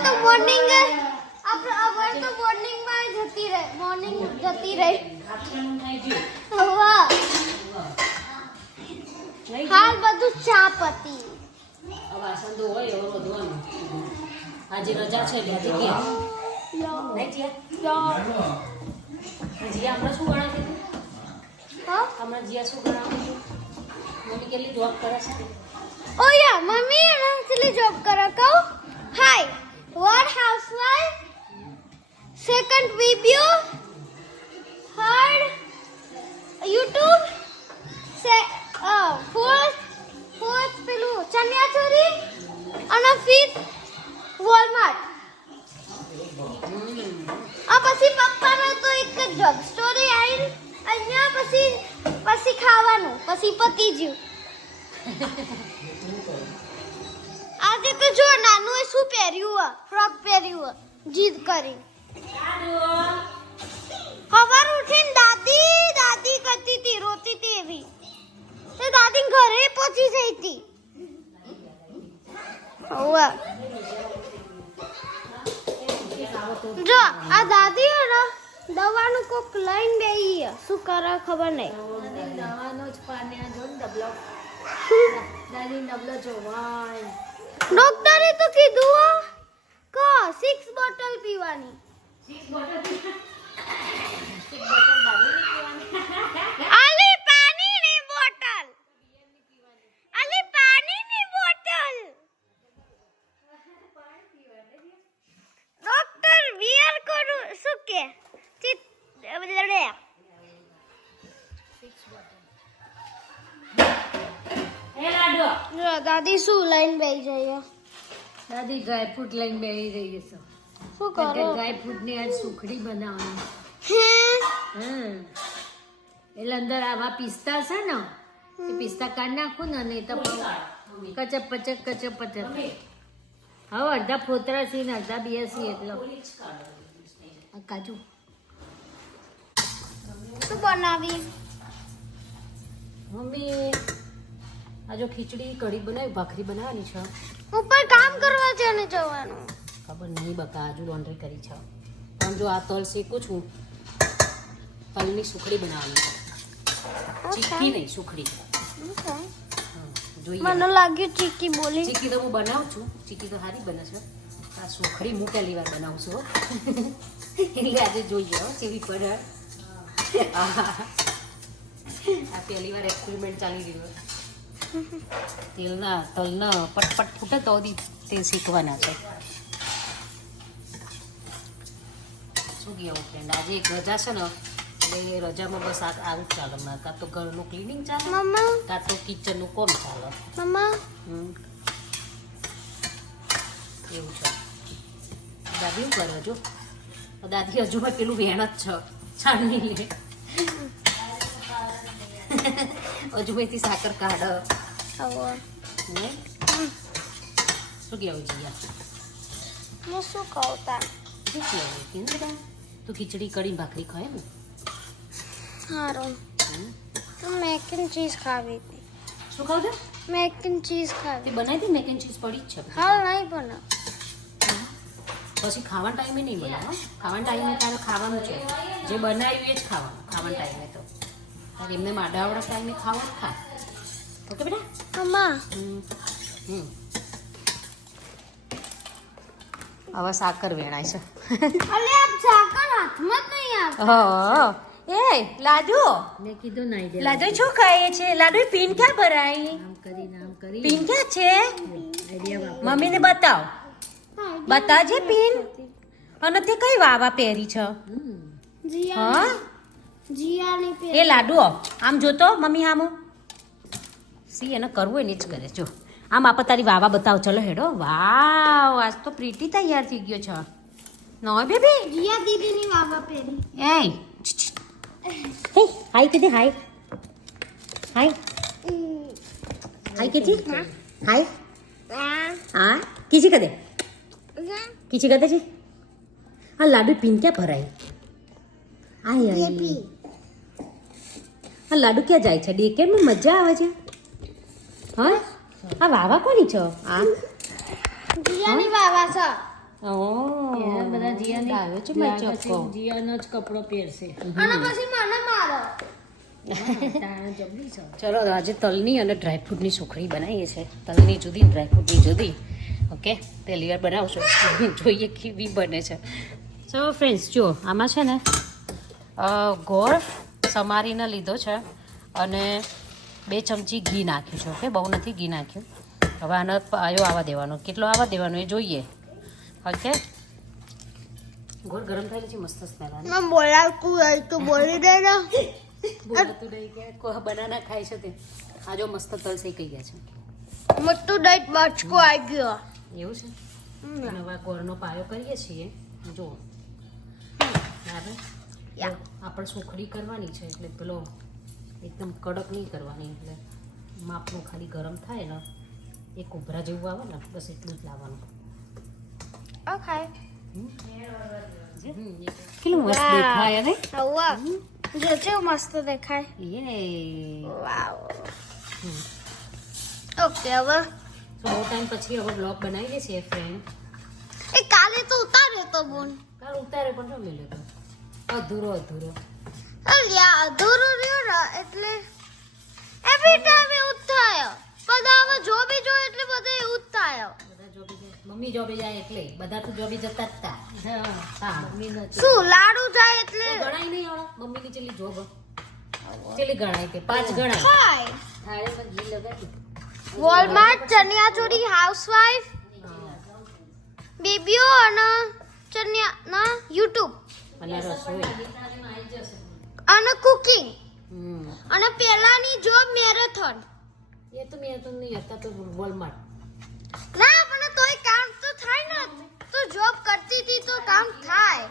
તો મોર્નિંગ આપણે તો મોર્નિંગ માં જતી રહે મોર્નિંગ જતી રહી વાહ હાલ બધું ચા પતી વાસણ તો હોય એવો બધું આજે રજા છે બે જગ્યા નહીં જીયા જીયા હમણાં શું ગણાતી હતી હમણાં જીયા શું ગણાવી હતી મમ્મી કેટલી જોબ કરે છે ઓ યા મમ્મી ચલી જોબ કરે કહો hi one housewife second video third YouTube fourth પેલું ચણિયાચોળી અને ફિફ્થ વોલમાર્ટ આ પછી પપ્પાનો તો એક જ જોબ સ્ટોરી આઈ અહીંયા પછી ખાવાનું પછી પતી ગયું આજે તો જો નાનું એ શું પહેર્યું ફ્રોક પહેર્યું જીદ કરી ખબર ઉઠીને દાદી કરતી હતી રોતી હતી એવી તો દાદી ઘરે પહોંચી ગઈ હતી જો આ દાદી દવાનું કોક લઈને બેહી શું કરે ખબર નહીં દવાનો જ પાન્યા જો ને ડબલો દાદી ડબલો જોવાય ડોક્ટરે તો કીધું કે 6 બોટલ પીવાની 6 બોટલ દાદી પીવાની આલી પાણીની બોટલ આલી પાણીની બોટલ ડોક્ટર વિયર કરું શું કે દાદી શું લઈને બેસી જઈએ દાદી ડ્રાયફ્રૂટ લઈને બેસી રહી છે શું કે કરો ડ્રાયફ્રૂટ ની આજ સુખડી બનાવવાની હે એટલે અંદર આવા પિસ્તા છે ને એ પિસ્તા કાઢી નાખું ને નહીં તો કચપ પચક હવે અડધા ફોતરા છે ને અડધા બેસી એટલે આ કાજુ શું બનાવી મમ્મી આ જો ખીચડી કઢી બનાવી ભાખરી બનાવવાની છે ઉપર કામ કરવા છે ને જવાનું ખબર નહીં બકા હજુ લોન્ડ્રી કરી છે પણ જો આ તલ શેકું છું તલની સુખડી બનાવવાની છે ચીક્કી નહીં સુખડી જોઈએ મને લાગ્યું ચીકી બોલી ચીક્કી તો હું બનાવું છું ચીક્કી તો સારી બને છે આ સુખડી હું પહેલી વાર બનાવું છું એટલે આજે જોઈએ કેવી પડે આ પહેલી વાર એક્સપેરિમેન્ટ ચાલી રહ્યો તલના પટપટ ફૂટે તો તેલ શીખવાના છે શું કહેવું ફ્રેન્ડ આજે એક રજા છે ને એટલે રજામાં બસ આવું જ ચાલે હમણાં કાં તો ઘરનું ક્લિનિંગ ચાલે મમ્મા કાં તો કિચનનું કોમ ચાલે મમ્મા એવું છે દાદી શું કરે જો દાદી હજુ પેલું વેણ જ છે છાણની લે હજુ ભાઈથી સાકર કાઢ ને શું કહેવું જીયા હું શું કહું તા શું કહેવું કેમ તું ખીચડી કઢી ભાખરી ખાય ને સારું મેક એન્ડ ચીઝ ખાવી હતી શું ખાવ છે મેક એન્ડ ચીઝ તે ખાવી બનાવી હતી મેક એન્ડ ચીઝ પડી જ છે હાલ નહીં બનાવ પછી ખાવાના ટાઈમે નહીં બનાવો ખાવાના ટાઈમે તારે ખાવાનું છે જે બનાવ્યું એ જ ખાવાનું ખાવાના ટાઈમે તો તારે એમને માડાવાળા ટાઈમે ખાવાનું ખા ઓકે બેટા મમ્મા હવે સાકર વેણાય છે અલે આપ સાકર હાથમાં જ નહીં આવે હા એ લાડુ મેં કીધું નહીં દે લાડુ શું ખાય છે લાડુ પીન ક્યાં ભરાય આમ કરી પીન ક્યાં છે આઈડિયા વાપર મમ્મીને બતાવ બતાવજે પીન અને તે કઈ વાવા પહેરી છે જીયા હા જીયાની પે એ લાડુ આમ જોતો મમ્મી આમ સી એને કરવું હોય ને જ કરે જો આમ આપા તારી વાવા બતાવ ચલો હેડો વાવ આજ તો પ્રીતિ તૈયાર થઈ ગયો છે નો બેબી જીયા દીદીની વાવા પહેરી એ હે હાય કીધી હાય હાય હાય કીધી હાય હા કીજી કદે કીજી કદે છે આ લાડુ પીન ક્યાં ભરાય આય આય આ લાડુ ક્યાં જાય છે ડેકેરમાં મજા આવે છે હા આ વાવા કોની છો આ જીયાની વાવા છે એ બધા જીયાને લાવ્યો છે લાગે મેં છે ચોખ્ખો. જીયાનો જ કપડો પહેરશે અને પછી મને મારો તાણે જબરી છે ચલો આજે તલની અને ડ્રાયફ્રૂટની સુખડી બનાવીએ છીએ તલની જુદી ડ્રાયફ્રૂટની જુદી ઓકે પહેલી વાર બનાવશો જોઈએ કેવી બને છે સો ફ્રેન્ડ્સ જો આમાં છે ને ગોળ સમારીને લીધો છે અને 2 ચમચી ઘી નાખ્યું છે ઓકે બહુ નથી ઘી નાખ્યું હવે આનો પાયો આવવા દેવાનો કેટલો આવવા દેવાનો એ જોઈએ ઓકે ગોળ ગરમ થાય છે મસ્ત સ્મેલ આવે मैं बोला तू बोली दे ना બોલતું નહીં કે કોઈ બનાના ખાય છે તે આ જો મસ્ત તલ શેકાઈ ગયા છે मट्टू डाइट बाचको आ गया એવું છે અને હવે ગોળનો પાયો કરીએ છીએ જો બરાબર આપણે સુખડી કરવાની છે એટલે પેલો એકદમ કડક નહીં કરવાની એટલે માપનું ખાલી ગરમ થાય ને એક ઉભરા જેવું આવે ને બસ એટલું જ લાવવાનું ओके કેટલું મસ્ત દેખાય ને हवा जो છે મસ્ત દેખાય યે વાવ ઓકે હવે તો બહુ ટાઈમ પછી હવે બ્લોગ બનાવીએ છીએ ફ્રેન્ડ એ કાલે તો ઉતાર્યો તો બોન કાલ ઉતારે પણ રમી લેતો અધૂરો અલ્યા અધૂરું રહ્યો ને એટલે એવરી ટાઈમ એવું જ થાય બધા હવે જો બી જો એટલે બધે એવું જ થાય બધા જોબી જાય મમ્મી જોબી જાય એટલે બધા તો જોબી જતા જ તા હા મમ્મી શું લાડુ જાય એટલે ગણાય નહીં હવે મમ્મીની ચેલી જોબ ચેલી ગણાય તે 5 ગણાય થાય થાળે પર ઘી લગાવી વોલમાર્ટ ચણિયા ચોરી હાઉસવાઈફ બેબીઓ અને ચણિયા ના યુટ્યુબ અને રસોઈ અને કુકિંગ હમ અને પહેલાની જોબ મેરેથોન એ તો મેં તો નહીં હતા તો વોલમાર્ટ ના પણ તોય કામ તો થાય ને તો જોબ કરતી હતી તો કામ થાય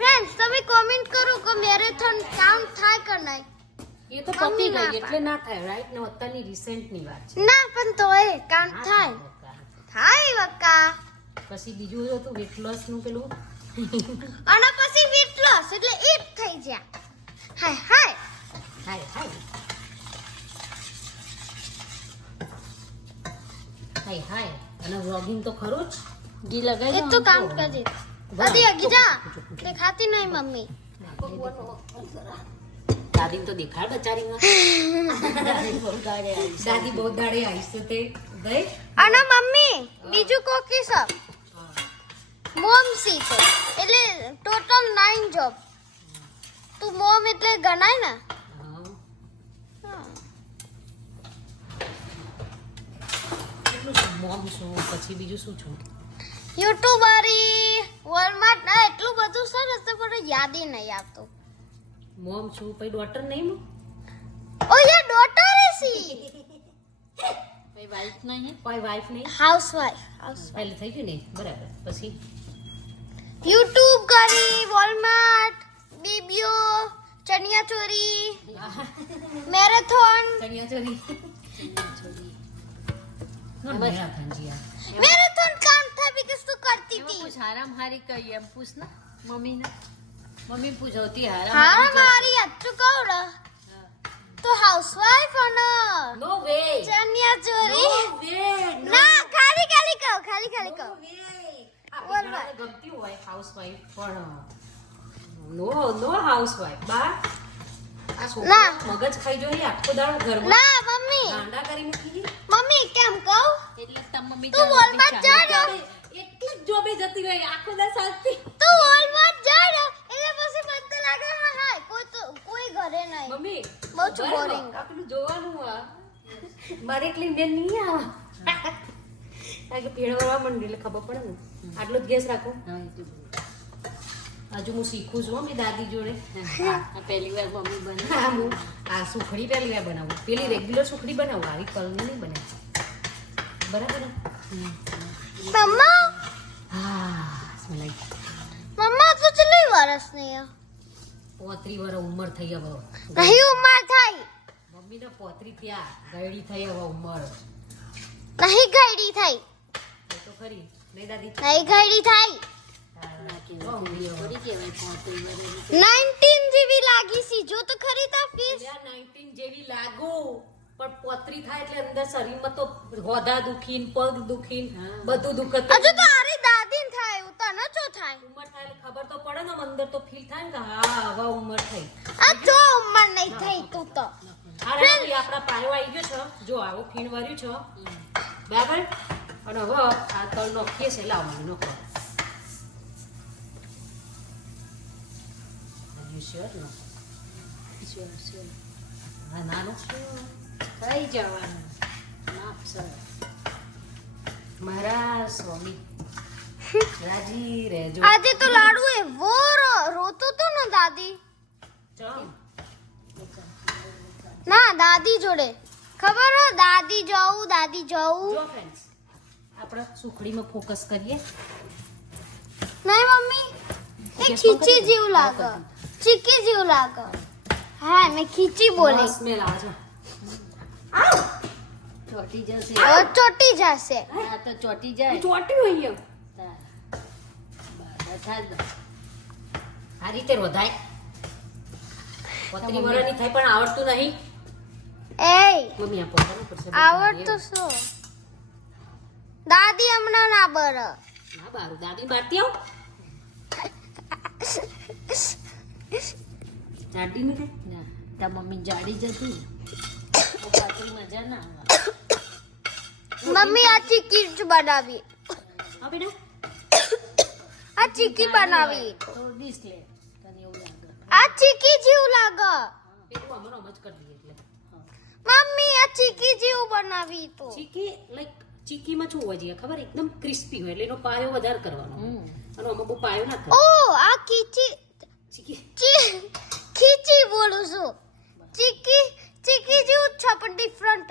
ફ્રેન્ડ્સ તમે કોમેન્ટ કરો કે મેરેથોન કામ થાય કે નહીં એ તો પતી ગઈ એટલે ના થાય રાઈટ ને અત્યારની રિસેન્ટની વાત છે ના પણ તોય કામ થાય થાય વક્કા પછી બીજું હતું વેટ લોસ નું પેલું અને પછી વેટ લોસ એટલે એ જ થઈ જાય હાય હાય હાય હાય હાય હાય અને વ્લોગિંગ તો ખરું જ ઘી લગાવી એ તો કામ કરી અદી અગી જા દેખાતી નહીં મમ્મી દાદી તો દેખાડ બચારી દાદી બહુ દાડે આવીશ તો તે ગઈ અને મમ્મી બીજું કોકી સબ મોમ સી છે એટલે ટોટલ 9 જોબ તું મોમ એટલે ગણાય ને કેટલું છું મોમ છું પછી બીજું શું છું યુટ્યુબરી વોલમાર્ટ ના એટલું બધું સરસ છે પણ યાદી નહીં આવતું મોમ છું પછી ડોટર નહીં ઓ યા ડોટર સી કોઈ વાઈફ નહીં કોઈ વાઈફ નહીં હાઉસવાઈફ પહેલે થઈ ગયું ને બરાબર પછી યુટ્યુબ કરી વોલમાર્ટ બીબીઓ ચણિયા ચોરી મેરેથોન ચણિયા ચોરી મેરાથન જીયા મેરેથોન કામ था बिकॉज़ तू करती थी कुछ हाराम हारी कही एम पूछना मम्मी ने मम्मी पूछौती हाराम हाँ मारी अच्छु कौड़ तो हाउसवाइफ है नो वे चनिया चोरी वे ना खाली खाली कहो બોલ ભાઈ ગમતી હોય હાઉસવાઈફ પણ નો હાઉસવાઈફ બા આ છોકરા મગજ ખાઈ જોઈ આખો દાડો ઘરમાં ના મમ્મી ગાંડા કરી મૂકી મમ્મી કેમ કહું એટલે તમ મમ્મી તું વોલમાર્ટ જા ને એટલી જ જોબે જતી હોય આખો દાડો સાચી તું વોલમાર્ટ જા ને એટલે પછી બધું લાગે હા હા કોઈ ઘરે નહીં મમ્મી બહુ જ બોરિંગ આપણું જોવાનું આ મારે એકલી બેન નહીં આવા કારણ કે પેડ વળવા માંડી એટલે ખબર પડે ને આટલો જ ગેસ રાખો હજુ હું શીખું છું મારી દાદી જોડે પહેલી વાર મમ્મી બનાવું હું આ સુખડી પહેલી વાર બનાવું પેલી રેગ્યુલર સુખડી બનાવું આવી તલની નહીં બને બરાબર ને મમ્મા હા સ્મેલ મમ્મા તું ચલી વર્ષની 35 વર્ષ ઉંમર થઈ હવે નહીં ઉંમર થઈ મમ્મીને 35 ત્યાં ગયડી થઈ હવે ઉંમર નહીં ગઈડી થઈ તો ખરી નહીં દાદી નહીં ગઈડી થઈ 19 જેવી લાગી સી જો તો ખરી તા ફીસ 19 જેવી લાગુ પણ પોતરી થાય એટલે અંદર શરીરમાં તો હોદા દુખીન પગ દુખીન હા. બધું દુખત હજુ તો આરી દાદી થાય તને ચો થાય ઉંમર થાય એટલે ખબર તો પડે ને અંદર તો ફીલ થાય ને કે હા હવે ઉંમર થઈ આ ચો ઉંમર નહીં થઈ તું તો અરે આપણા પાયો આવી ગયો છે જો આવો ફીણ વર્યું છે બરાબર અને હવે આ તળ નોખીએ છે લાવવાનું નોખો શ્યોર નો હા નાનું થઈ જવાનું માપસર મારા સ્વામી રાજી રહેજો આજે તો લાડુ એવો રોતો તો ને દાદી ચમ ના દાદી જોડે ખબર હે દાદી જાઉં જો ફ્રેન્ડ્સ આપણે સુખડીમાં ફોકસ કરીએ નહીં મમ્મી એ ખીચી જેવું લાગે ચીકી જેવું લાગે હા મેં ખીચી બોલી સ્મેલ આવે છે ચોટી જશે હવે ચોટી જશે આ તો ચોટી જાય ચોટ્યું અહીંયા બધા આ રીતે રોધાય પોતરી વરાની થાય પણ આવડતું નહીં એ મમ્મી આ પોતાનું પડશે આવડતું શું દાદી હમણાં ના બર ના બારું દાદી બારતી આવ ચાડી નહીં થાય ના તા મમ્મી જાડી જતી તો પાતળી મજા ના આવે મમ્મી આ ચીકી જ બનાવી હા બેટા આ ચીકી બનાવી તો ડીશ લે તને એવું લાગે આ ચીકી જેવું લાગે પેલું અમારો અમજ કરી દઈએ એટલે મમ્મી આ ચીકી જેવું બનાવી તો ચીકી લાઈક ચીકીમાં શું હોવા જોઈએ ખબર એકદમ ક્રિસ્પી હોય એટલે એનો પાયો વધારે કરવાનો અને આમાં બહુ પાયો ના ઓ કરવાનો આ ખીચી ચીકી ખીચી બોલું છું ચીકી ચીકી જેવું જ છે પણ ડિફરન્ટ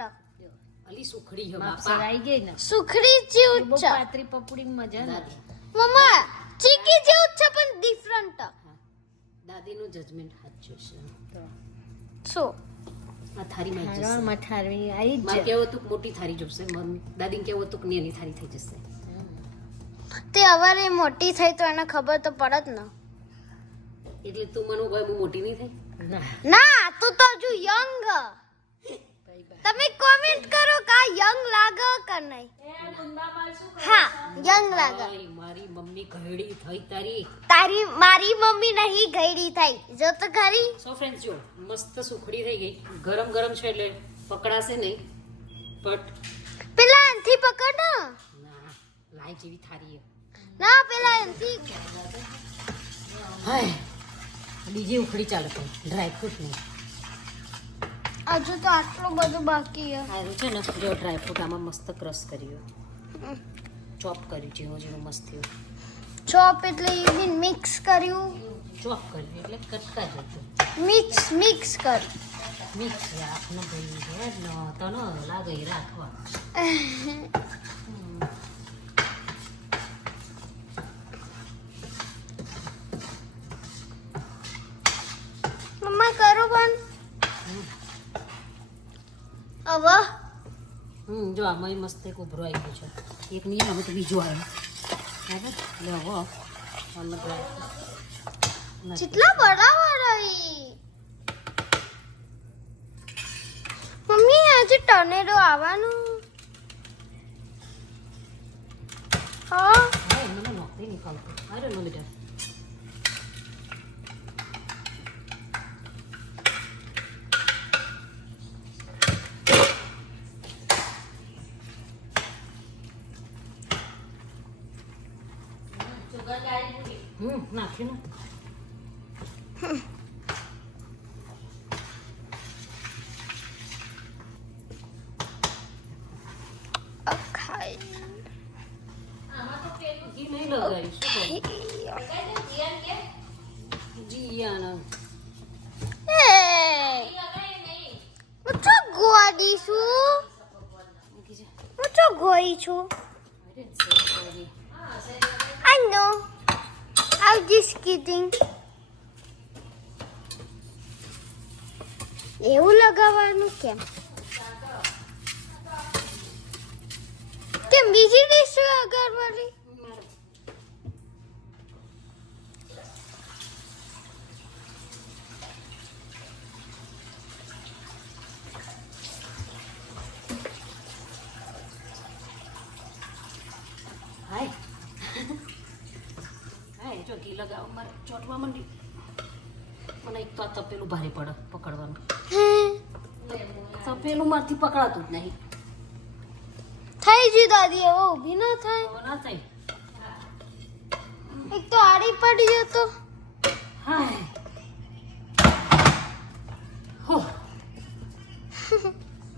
અલી સુખડી હે માપસર બાપા આવી ગઈ ને સુખડી જેવું બહુ જ છે પાતળી પપડી મજા ના દાદી મમ્મા ચીકી જેવું જ છે પણ ડિફરન્ટ હા દાદીનું જજમેન્ટ સાચું છે તો શું આ થારીમાં જ હારવા જશે મઠારવી આવી જ મારે જાય કેવું હતું કે મોટી થારી જોશે મમ્મી દાદીને કેવું હતું કે નાની થારી થઈ જશે તે હવે મોટી થઈ તો એને ખબર તો પડત ને એટલે તું મને કોઈ બહુ મોટી નહીં થઈ ના ના તું તો હજુ યંગ ભાઈ બા તમે કોમેન્ટ કરો કે આ યંગ લાગે કે નહીં હા યંગ લાગે ભાઈ, મારી મમ્મી ઘરડી થઈ તારી મારી મમ્મી નહીં ગઈડી થઈ જો તો ખરી સો ફ્રેન્ડ્સ જો મસ્ત સુખડી થઈ ગઈ ગરમ ગરમ છે એટલે પકડાશે નહીં બટ પેલા એનથી પકડ ને ના લાઈ જેવી થારી છે ના પેલા એનથી હાય બીજી ઉખડી ચાલે તો ડ્રાય ફ્રૂટ નહીં હજુ તો આટલું બધું બાકી છે સારું છે ને જો ડ્રાય ફ્રૂટ આમાં મસ્ત ક્રશ કર્યું ચોપ કર્યું જેવો જેવો મસ્ત થયું ચોપ એટલે ઇવન મિક્સ કર્યું ચોપ કર્યું એટલે કટકા જ હતું મિક્સ કર મિક્સ આપને ભાઈ હેડ ન તને લાગે ઈ રાખવા મમ્મા કરો પણ હવે જો આમાં મસ્ત એક ઉભરો આવી ગયો છે એક નહીં હવે તો બીજો આવ્યો બરાબર લે હો આમાં ડ્રાય કેટલા બરાબર રહી મમ્મી આજે ટર્નેડો આવવાનું હા હા મને નોકરી નીકળતું અરે નો બેટા નાખ્યું ને ખાઈ ઘી નહીં લગાવ્યું શું કરું જીયાના હું તો ગોડી છું મૂકી જા હું તો ગોઈ છું અરે sorry I know. I'm just kidding. એવું લગાવવાનું કેમ કેમ બીજી ડીશ લગાવવાની હાય હાય જો ઘી લગાવ મારે ચોટવા માંડી મને એક તો આ તપેલું ભારે પડે પકડવાનું તપેલું મારથી પકડાતું જ નહીં થઈ ગયું દાદી હવે ઊભી ના થાય હવે ના થાય એક તો આડી પડી ગયો તો હાય હો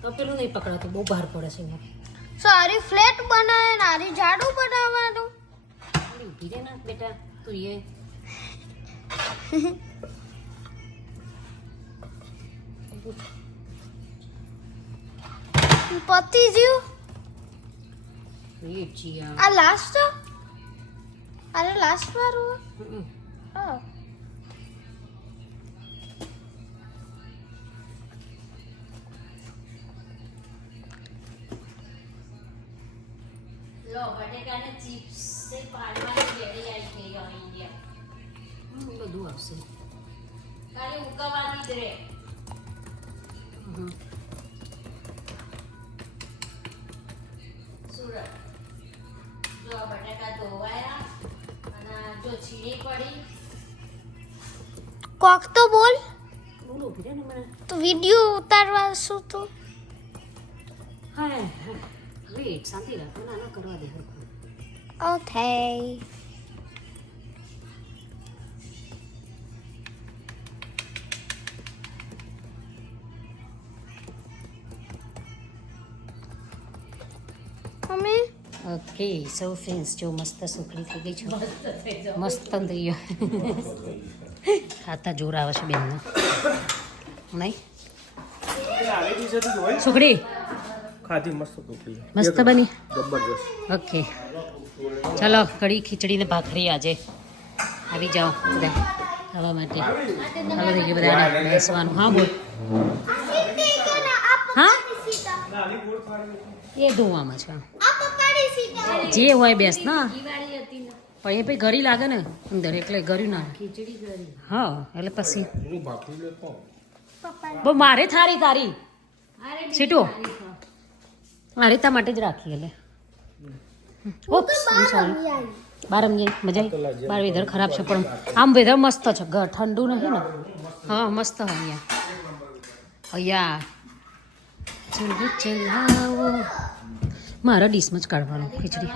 તપેલું નહીં પકડાતું બહુ ભાર પડે છે એમાં સારી ફ્લેટ બનાવે ને આરી જાડું બનાવવાનું અરે ઊભી રહે ને બેટા તું એ પતિ જીવ એ જીયા આ લાસ્ટ અરે લાસ્ટ વાળું હા લો બટેકાને ચિપ્સ સે પાડવાની રેડી આવી ગઈ હવે ઇન્ડિયા બધું આવશે ખાલી ઉકાવાની જ રે સુરત જો આ બટેકા ધોવાયા અને જો છીણી પડી કોક તો બોલ બોલો ઊભી રહે ને મને તો વિડિયો ઉતારવા શું તો હાય વેટ શાંતિ રાખો ના કરવા દે હરખું okay mummy okay so friends જો મસ્ત સુખડી થઈ ગઈ છે મસ્ત થઈ ગયો ખાતા જોર આવે છે બેનનો નહીં સુખડી ખાધી મસ્ત ટોપલી મસ્ત બની જબરજસ્ત ઓકે ચલો કઢી ખીચડી ને ભાખરી આજે આવી જાઓ બધા ખાવા માટે ચાલો થઈ ગયું બધા બેસવાનું હા બોલ હા એ ધોવામાં છે જે હોય બેસ ના પણ એ પછી ઘરી લાગે ને અંદર એટલે ઘરી ના હા એટલે પછી બહુ મારે થારી તારી સીટો રીતા માટે જ રાખી એટલે ઓપ્સ આમ સોરી બાર રમીએ મજા આવી બાર વેધર ખરાબ છે પણ આમ વેધર મસ્ત છે ઘર ઠંડુ નથી ને હા મસ્ત અહીંયા ચલાવો મારા ડીશમાં જ કાઢવાનું ખીચડી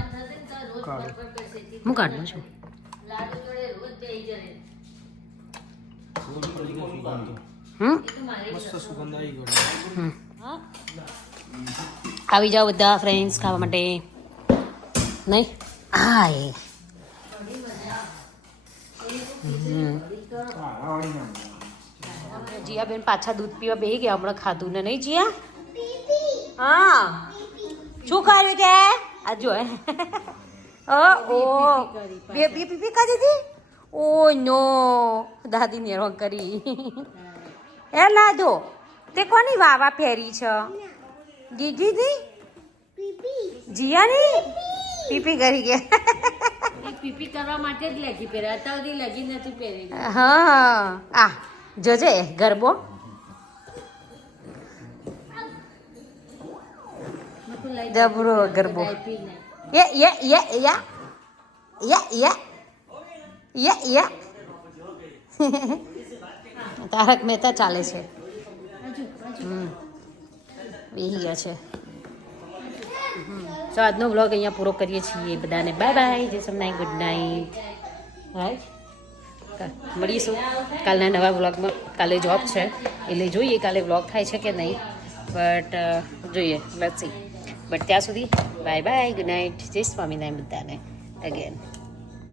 હું કાઢું છું મસ્ત સુગંધ આવી ગયો આવી જાઓ બધા ફ્રેન્ડ્સ ખાવા માટે નહીં હાય જીયા બેન પાછા દૂધ પીવા બેસી ગયા હમણાં ખાધું ને નહીં જીયા હા શું કર્યું કે આ જો ઓ બે પીપી ખાધી હતી ઓ નો દાદી ને રોંગ કરી એ લાદો તે કોની વાવા ફેરી છે જીજી જીયાની પીપી કરી ગયા પીપી કરવા માટે જ લેગી પહેરે અત્યાર સુધી લેગી નથી પહેરેલી હા આ જોજે ગરબો જબરો ગરબો તારક મહેતા ચાલે છે બેહી ગયા છે તો આજનો વ્લોગ અહીંયા પૂરો કરીએ છીએ બધાને બાય બાય જય સોમનાથ ગુડ નાઇટ રાઈટ મળીશું કાલના નવા વ્લોગમાં કાલે જોબ છે એટલે જોઈએ કાલે વ્લોગ થાય છે કે નહીં બટ જોઈએ લેટ્સ સી બટ ત્યાં સુધી બાય બાય ગુડ નાઇટ જય સ્વામિનારાયણ બધાને અગેન